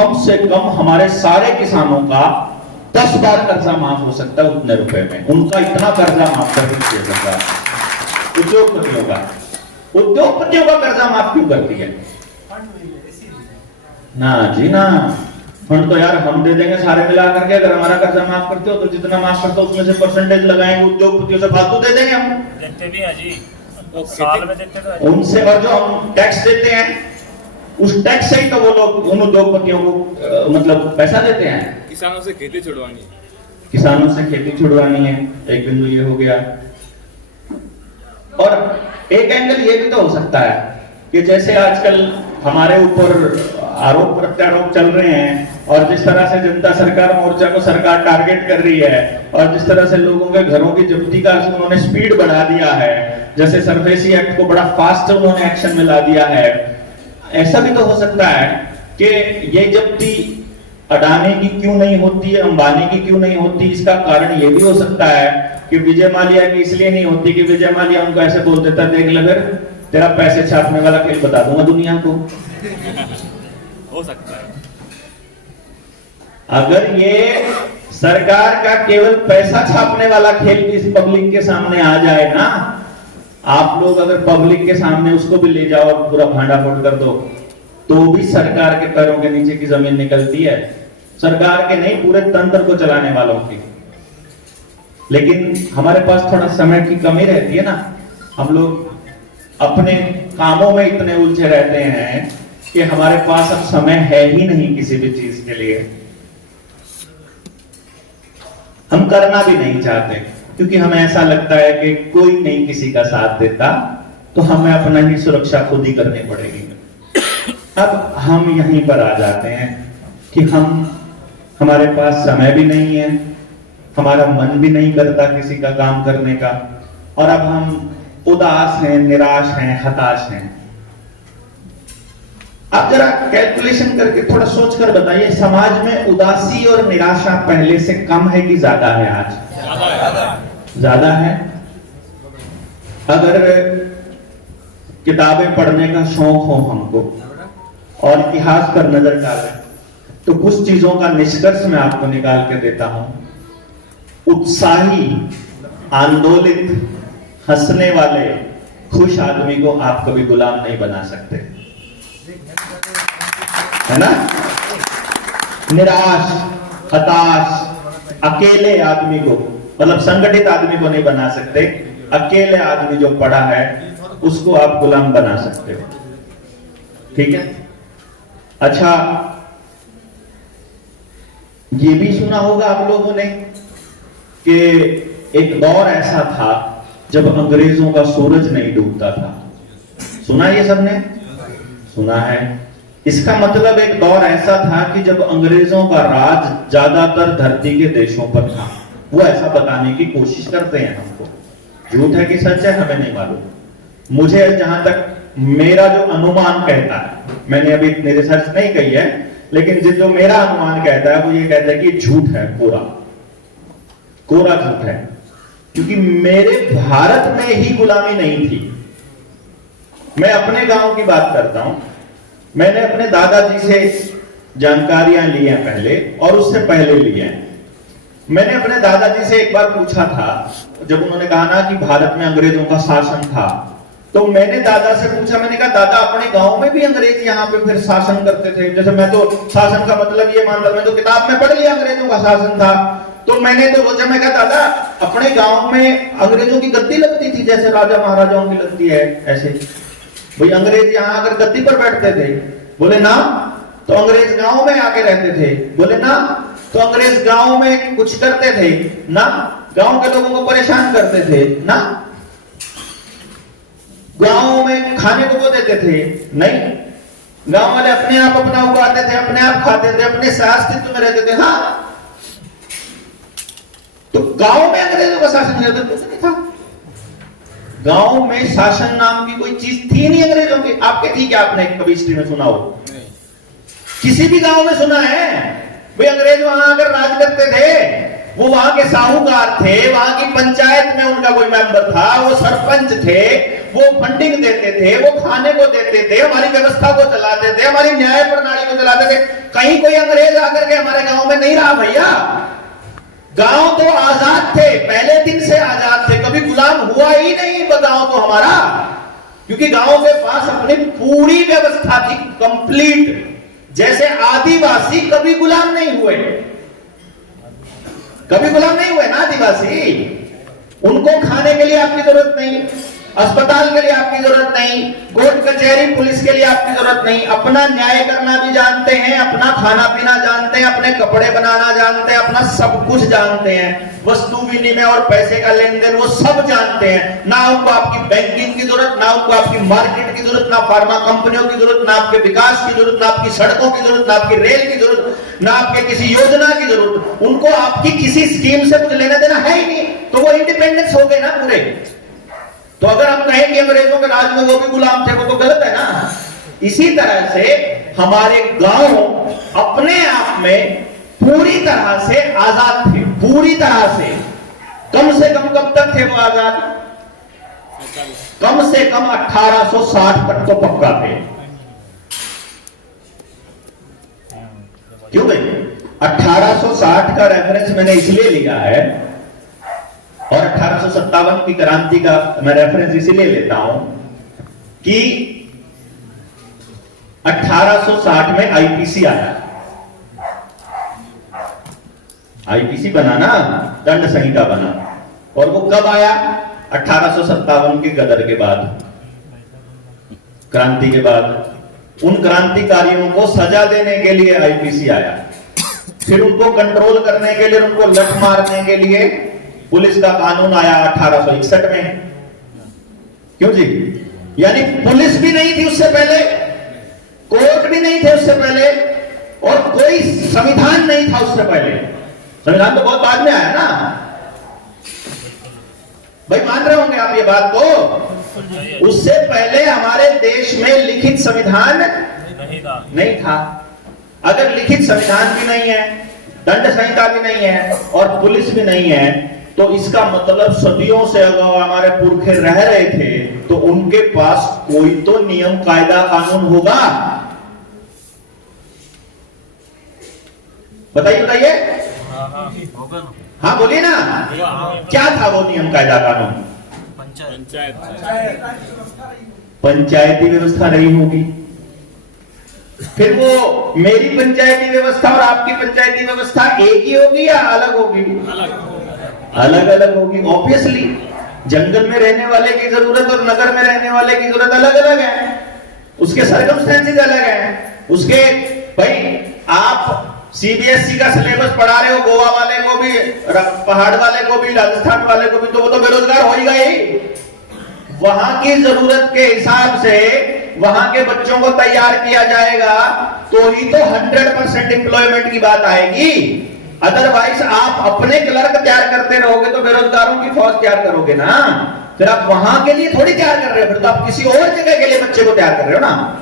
कम से कम हमारे सारे किसानों का 10 बार कर्जा माफ हो सकता है उतने रुपए में। उनका इतना कर्जा माफ कर दीजिए सरकार। उद्योगपतियों का कर्जा माफ क्यों करती है? ना जी ना, फंड तो यार हम दे देंगे सारे मिला करके। अगर हमारा कर्जा माफ करते हो तो जितना माफ करते हो उसमें से परसेंटेज लगाएंगे, उद्योगपतियों से फालतू दे देंगे हम। देते भी है जी, साल में देते तो उनसे, और जो हम टैक्स देते हैं उस टैक्स से ही तो वो लोग उन उद्योगपतियों को मतलब पैसा देते हैं। किसानों से खेती छुड़वानी, किसानों से खेती छुड़वानी है, एक बिंदु ये हो गया। और एक एंगल ये भी तो हो सकता है कि जैसे आजकल हमारे ऊपर आरोप प्रत्यारोप चल रहे हैं और जिस तरह से जनता सरकार मोर्चा को सरकार टारगेट कर रही है और जिस तरह से लोगों के घरों की जब्ती का उन्होंने स्पीड बढ़ा दिया है, जैसे सरफेसी एक्ट को बड़ा फास्ट उन्होंने एक्शन में ला दिया है, ऐसा भी तो हो सकता है कि ये जब्ती अडानी की क्यों नहीं होती है, अंबानी की क्यों नहीं होती? इसका कारण ये भी हो सकता है कि विजय माल्या की इसलिए नहीं होती कि विजय माल्या उनको ऐसे बोल देता, देख लगर तेरा पैसे छापने वाला खेल बता दूंगा दुनिया को। हो सकता है। अगर ये सरकार का केवल पैसा छापने वाला खेल भी इस पब्लिक के सामने आ जाए ना, आप लोग अगर पब्लिक के सामने उसको भी ले जाओ और पूरा भांडा फोड़ कर दो, तो भी सरकार के पैरों के नीचे की जमीन निकलती है। सरकार के नहीं, पूरे तंत्र को चलाने वालों की। लेकिन हमारे पास थोड़ा समय की कमी रहती है ना, हम लोग अपने कामों में इतने उलझे रहते हैं कि हमारे पास अब समय है ही नहीं किसी भी चीज के लिए। हम करना भी नहीं चाहते क्योंकि हमें ऐसा लगता है कि कोई नहीं किसी का साथ देता, तो हमें अपना ही सुरक्षा खुद ही करनी पड़ेगी। अब हम यहीं पर आ जाते हैं कि हमारे पास समय भी नहीं है, हमारा मन भी नहीं करता किसी का काम करने का, और अब हम उदास हैं, निराश हैं, हताश हैं। आप जरा कैलकुलेशन करके थोड़ा सोच कर बताइए, समाज में उदासी और निराशा पहले से कम है कि ज्यादा है? आज ज्यादा है। अगर किताबें पढ़ने का शौक हो हमको और इतिहास पर नजर डालें तो कुछ चीजों का निष्कर्ष मैं आपको निकाल के देता हूं। उत्साही, आंदोलित, हंसने वाले, खुश आदमी को आप कभी गुलाम नहीं बना सकते, है ना? निराश, हताश, अकेले आदमी को, मतलब संगठित आदमी को नहीं बना सकते। अकेले आदमी जो पड़ा है उसको आप गुलाम बना सकते हो। ठीक है? अच्छा, ये भी सुना होगा आप लोगों ने कि एक दौर ऐसा था जब अंग्रेजों का सूरज नहीं डूबता था। सुना ये सबने? सुना है। इसका मतलब एक दौर ऐसा था कि जब अंग्रेजों का राज ज्यादातर धरती के देशों पर था। वो ऐसा बताने की कोशिश करते हैं हमको, झूठ है कि सच है हमें नहीं मालूम। मुझे जहां तक मेरा जो अनुमान कहता है, मैंने अभी इतनी रिसर्च नहीं कही है, लेकिन जो मेरा अनुमान कहता है वो ये कहता है कि झूठ है, कोरा झूठ है। क्योंकि मेरे भारत में ही गुलामी नहीं थी। मैं अपने गांव की बात करता हूं। मैंने अपने दादाजी से जानकारियां ली हैं पहले, और उससे पहले ली हैं। मैंने अपने दादाजी से एक बार पूछा था, जब उन्होंने कहा ना कि भारत में अंग्रेजों का शासन था, तो मैंने दादा से पूछा, मैंने कहा दादा अपने गांव में भी अंग्रेज यहाँ पे फिर शासन करते थे? जैसे मैं तो शासन का मतलब ये मानता, मैं तो किताब में पढ़ लिया अंग्रेजों का शासन था, तो मैंने तो सोचा, मैं कहा दादा अपने गांव में अंग्रेजों की गद्दी लगती थी जैसे राजा महाराजाओं की लगती है, ऐसे भाई अंग्रेज यहाँ आकर गद्दी पर बैठते थे? बोले ना। तो अंग्रेज गांव में आके रहते थे? बोले ना। तो अंग्रेज गांव में कुछ करते थे? ना। गांव के लोगों को परेशान करते थे? ना। गांव में खाने को वो देते थे? नहीं। गांव वाले अपने आप अपना उगाते थे, अपने आप खाते थे, अपने अस्तित्व में रहते थे। हाँ, तो गांव में अंग्रेजों का शासन करते कुछ नहीं था। गांव में शासन नाम की कोई चीज थी नहीं अंग्रेजों की। आपके थी क्या? आपने कभी हिस्ट्री में सुना हो? किसी भी गांव में सुना है भाई अंग्रेज वहां आकर राज करते थे? वो वहां के साहूकार थे, वहां की पंचायत में उनका कोई मेंबर था, वो सरपंच थे, वो फंडिंग देते थे, वो खाने को देते थे, हमारी व्यवस्था को चलाते थे, हमारी न्याय प्रणाली को चलाते थे। कहीं कोई अंग्रेज आकर के हमारे गांव में नहीं रहा भैया। गांव तो आजाद थे, पहले दिन से आजाद थे, कभी गुलाम हुआ ही नहीं गांव तो हमारा, क्योंकि गांव के पास अपनी पूरी व्यवस्था थी, कंप्लीट। जैसे आदिवासी कभी गुलाम नहीं हुए, कभी गुलाम नहीं हुए ना आदिवासी। उनको खाने के लिए आपकी जरूरत नहीं, अस्पताल के लिए आपकी जरूरत नहीं, कोर्ट कचहरी पुलिस के लिए आपकी जरूरत नहीं। अपना न्याय करना भी जानते हैं, अपना खाना पीना जानते हैं, अपने कपड़े बनाना जानते हैं, अपना सब कुछ जानते हैं। वस्तु विनिमय और पैसे का लेन देन वो सब जानते हैं। ना उनको आपकी बैंकिंग की जरूरत, ना उनको आपकी मार्केट की जरूरत, ना फार्मा कंपनियों की जरूरत, ना आपके विकास की जरूरत, ना आपकी सड़कों की जरूरत, ना आपकी रेल की जरूरत, ना आपके किसी योजना की जरूरत। उनको आपकी किसी स्कीम से कुछ लेना देना है ही नहीं, तो वो इंडिपेंडेंस हो गए ना पूरे। तो अगर हम कहें कि अंग्रेजों के राज में वो भी गुलाम थे, वो तो गलत है ना। इसी तरह से हमारे गांव अपने आप में पूरी तरह से आजाद थे, पूरी तरह से। कम से कम कब तक थे वो आजाद? कम से कम 1860 तक तो पक्का थे। क्यों भाई? 1860 का रेफरेंस मैंने इसलिए लिया है और 1857 की क्रांति का मैं रेफरेंस इसीलिए लेता हूं कि 1860 में आईपीसी आया। आईपीसी बना ना, दंड संहिता बना। और वो कब आया? 1857 के गदर के बाद, क्रांति के बाद। उन क्रांतिकारियों को सजा देने के लिए आईपीसी आया, फिर उनको कंट्रोल करने के लिए, उनको लठ मारने के लिए पुलिस का कानून आया 1861 में। क्यों जी? यानी पुलिस भी नहीं थी उससे पहले, कोर्ट भी नहीं थे उससे पहले, और कोई संविधान नहीं था उससे पहले। संविधान तो बहुत बाद में आया ना भाई, मान रहे होंगे आप ये बात। तो उससे पहले हमारे देश में लिखित संविधान नहीं था। अगर लिखित संविधान भी नहीं है, दंड संहिता भी नहीं है और पुलिस भी नहीं है, तो इसका मतलब सदियों से अगर हमारे पुरखे रह रहे थे तो उनके पास कोई तो नियम कायदा कानून होगा। बताइए बताइए। हाँ बोलिए ना, क्या था वो नियम कायदा कानून? पंचायती व्यवस्था रही होगी। फिर वो मेरी पंचायती व्यवस्था और आपकी पंचायती व्यवस्था एक ही होगी या अलग होगी? अलग अलग होगी। ऑब्वियसली जंगल में रहने वाले की जरूरत और नगर में रहने वाले की जरूरत अलग अलग है, उसके सर्कमस्टेंसेस अलग हैं। उसके भाई आप सीबीएसई का सिलेबस पढ़ा रहे हो, गोवा वाले को भी, पहाड़ वाले को भी, राजस्थान वाले को भी, तो वो तो बेरोजगार हो ही गए। वहां की जरूरत के हिसाब से वहां के बच्चों को तैयार किया जाएगा तो ही तो 100% एम्प्लॉयमेंट की बात आएगी। अदरवाइज आप अपने क्लर्क तैयार करते रहोगे तो बेरोजगारों की फौज तैयार करोगे ना। फिर आप वहां के लिए थोड़ी तैयार कर रहे हो, फिर तो आप किसी और जगह के लिए बच्चे को तैयार कर रहे हो ना।